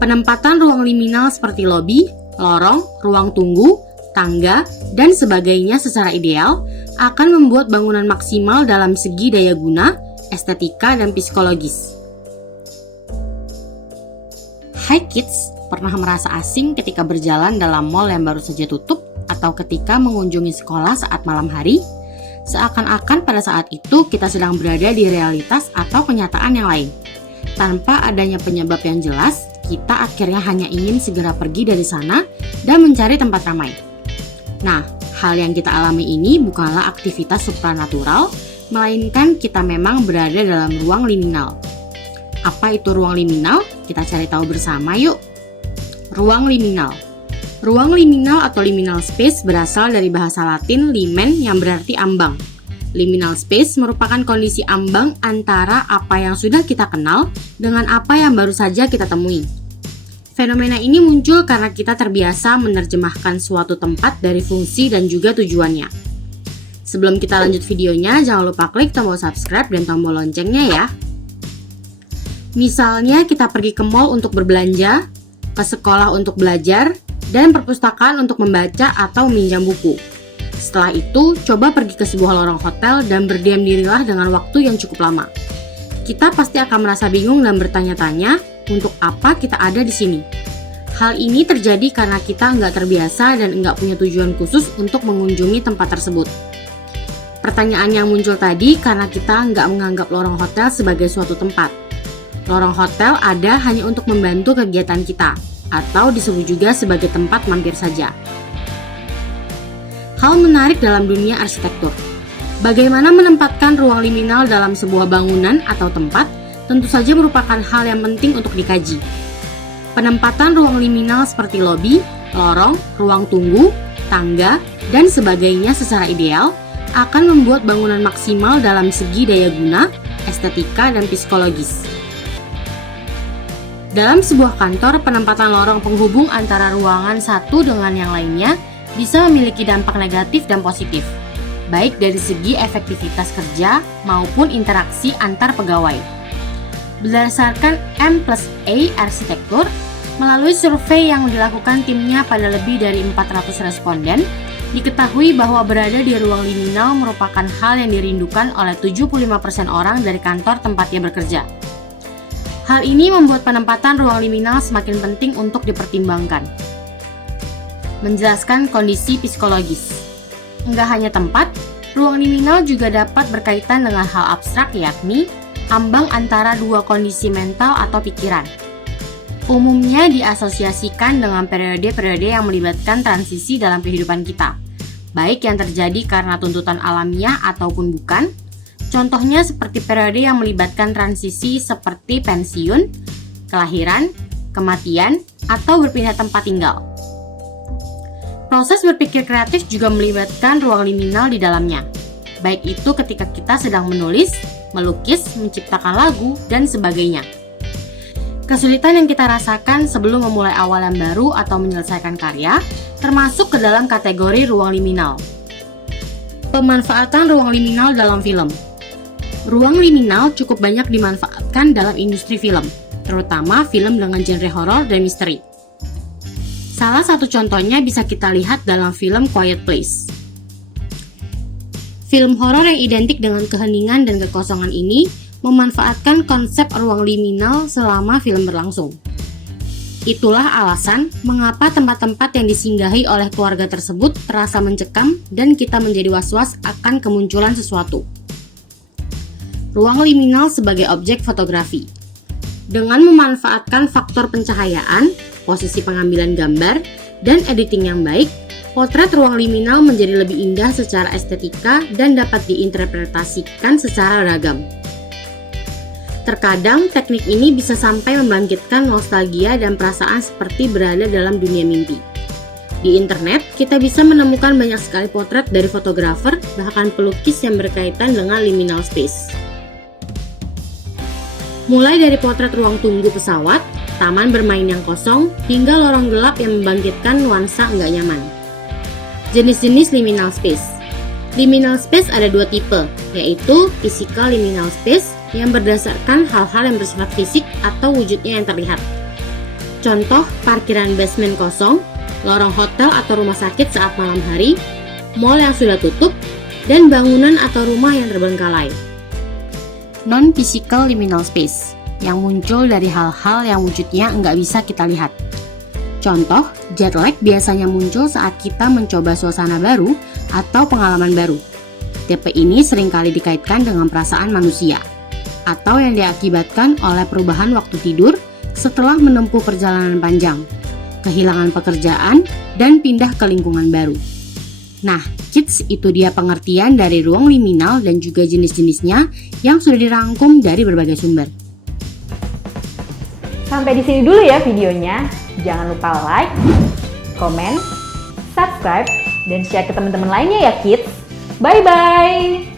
Penempatan ruang liminal seperti lobi, lorong, ruang tunggu, tangga, dan sebagainya secara ideal akan membuat bangunan maksimal dalam segi daya guna, estetika, dan psikologis. Hai kids, pernah merasa asing ketika berjalan dalam mall yang baru saja tutup atau ketika mengunjungi sekolah saat malam hari? Seakan-akan pada saat itu kita sedang berada di realitas atau kenyataan yang lain. Tanpa adanya penyebab yang jelas, kita akhirnya hanya ingin segera pergi dari sana dan mencari tempat ramai. Nah, hal yang kita alami ini bukanlah aktivitas supranatural, melainkan kita memang berada dalam ruang liminal. Apa itu ruang liminal? Kita cari tahu bersama yuk. Ruang liminal. Ruang liminal atau liminal space berasal dari bahasa Latin limen yang berarti ambang. Liminal space merupakan kondisi ambang antara apa yang sudah kita kenal dengan apa yang baru saja kita temui. Fenomena ini muncul karena kita terbiasa menerjemahkan suatu tempat dari fungsi dan juga tujuannya. Sebelum kita lanjut videonya, jangan lupa klik tombol subscribe dan tombol loncengnya ya. Misalnya kita pergi ke mall untuk berbelanja, ke sekolah untuk belajar, dan perpustakaan untuk membaca atau meminjam buku. Setelah itu, coba pergi ke sebuah lorong hotel dan berdiam dirilah dengan waktu yang cukup lama. Kita pasti akan merasa bingung dan bertanya-tanya, untuk apa kita ada di sini? Hal ini terjadi karena kita nggak terbiasa dan nggak punya tujuan khusus untuk mengunjungi tempat tersebut. Pertanyaan yang muncul tadi karena kita nggak menganggap lorong hotel sebagai suatu tempat. Lorong hotel ada hanya untuk membantu kegiatan kita, atau disebut juga sebagai tempat mampir saja. Hal menarik dalam dunia arsitektur. Bagaimana menempatkan ruang liminal dalam sebuah bangunan atau tempat tentu saja merupakan hal yang penting untuk dikaji. Penempatan ruang liminal seperti lobi, lorong, ruang tunggu, tangga, dan sebagainya secara ideal akan membuat bangunan maksimal dalam segi daya guna, estetika, dan psikologis. Dalam sebuah kantor, penempatan lorong penghubung antara ruangan satu dengan yang lainnya bisa memiliki dampak negatif dan positif, baik dari segi efektivitas kerja maupun interaksi antar pegawai. Berdasarkan M+A Arsitektur, melalui survei yang dilakukan timnya pada lebih dari 400 responden, diketahui bahwa berada di ruang liminal merupakan hal yang dirindukan oleh 75% orang dari kantor tempatnya bekerja. Hal ini membuat penempatan ruang liminal semakin penting untuk dipertimbangkan. Menjelaskan kondisi psikologis. Enggak hanya tempat, ruang liminal juga dapat berkaitan dengan hal abstrak yakni ambang antara dua kondisi mental atau pikiran. Umumnya diasosiasikan dengan periode-periode yang melibatkan transisi dalam kehidupan kita, baik yang terjadi karena tuntutan alamiah ataupun bukan. Contohnya seperti periode yang melibatkan transisi seperti pensiun, kelahiran, kematian, atau berpindah tempat tinggal. Proses berpikir kreatif juga melibatkan ruang liminal di dalamnya, baik itu ketika kita sedang menulis, melukis, menciptakan lagu, dan sebagainya. Kesulitan yang kita rasakan sebelum memulai awalan baru atau menyelesaikan karya termasuk ke dalam kategori ruang liminal. Pemanfaatan ruang liminal dalam film. Ruang liminal cukup banyak dimanfaatkan dalam industri film, terutama film dengan genre horor dan misteri. Salah satu contohnya bisa kita lihat dalam film Quiet Place. Film horor yang identik dengan keheningan dan kekosongan ini memanfaatkan konsep ruang liminal selama film berlangsung. Itulah alasan mengapa tempat-tempat yang disinggahi oleh keluarga tersebut terasa mencekam dan kita menjadi was-was akan kemunculan sesuatu. Ruang liminal sebagai objek fotografi. Dengan memanfaatkan faktor pencahayaan, posisi pengambilan gambar, dan editing yang baik, potret ruang liminal menjadi lebih indah secara estetika dan dapat diinterpretasikan secara ragam. Terkadang teknik ini bisa sampai membangkitkan nostalgia dan perasaan seperti berada dalam dunia mimpi. Di internet, kita bisa menemukan banyak sekali potret dari fotografer, bahkan pelukis yang berkaitan dengan liminal space. Mulai dari potret ruang tunggu pesawat, taman bermain yang kosong, hingga lorong gelap yang membangkitkan nuansa nggak nyaman. Jenis-jenis liminal space. Liminal space ada dua tipe, yaitu physical liminal space yang berdasarkan hal-hal yang bersifat fisik atau wujudnya yang terlihat. Contoh parkiran basement kosong, lorong hotel atau rumah sakit saat malam hari, mall yang sudah tutup, dan bangunan atau rumah yang terbengkalai. Non-physical liminal space yang muncul dari hal-hal yang wujudnya nggak bisa kita lihat. Contoh, jet lag biasanya muncul saat kita mencoba suasana baru atau pengalaman baru. TP ini seringkali dikaitkan dengan perasaan manusia, atau yang diakibatkan oleh perubahan waktu tidur setelah menempuh perjalanan panjang, kehilangan pekerjaan, dan pindah ke lingkungan baru. Nah, kids itu dia pengertian dari ruang liminal dan juga jenis-jenisnya yang sudah dirangkum dari berbagai sumber. Sampai di sini dulu ya videonya. Jangan lupa like, comment, subscribe, dan share ke teman-teman lainnya ya kids. Bye-bye!